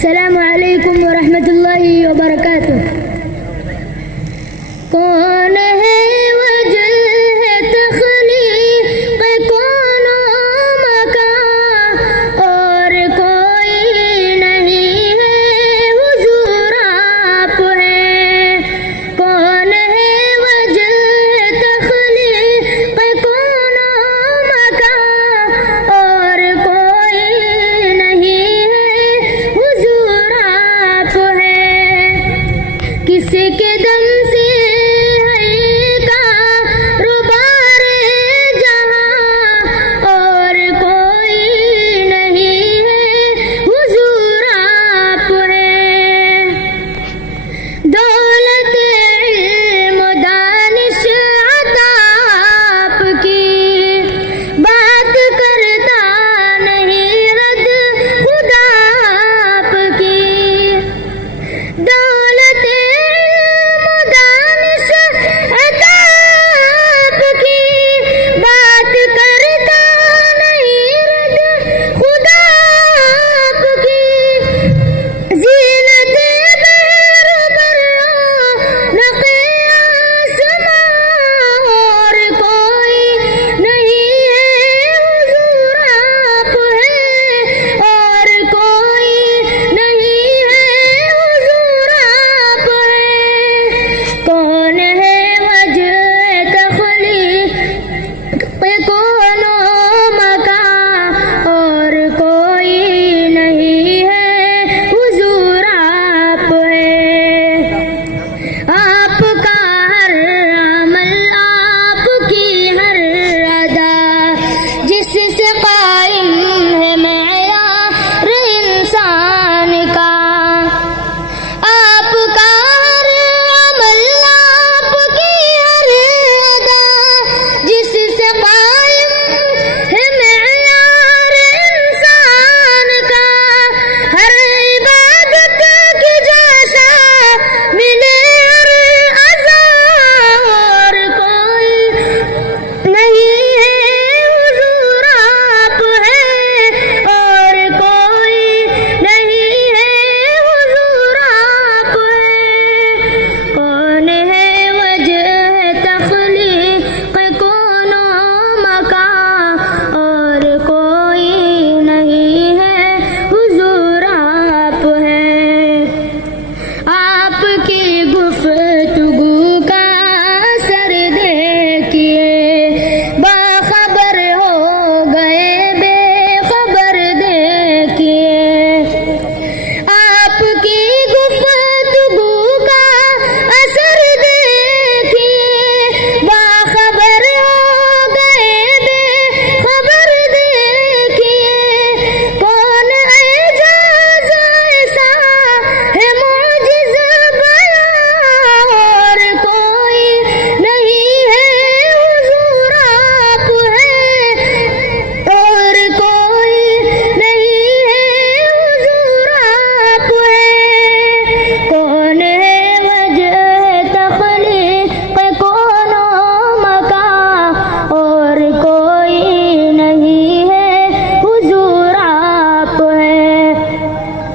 السلام علیکم ورحمۃ اللہ وبرکاتہ۔ کون ہے وجہ ہے تخلیق کون و مکان، اور کوئی نہیں ہے حضور آپ ہیں۔ کون ہے وجہ ہے تخلیق کون و مکان، اور کوئی نہیں ہے حضور آپ ہیں۔ کسی کے دم سے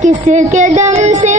کس کے دم سے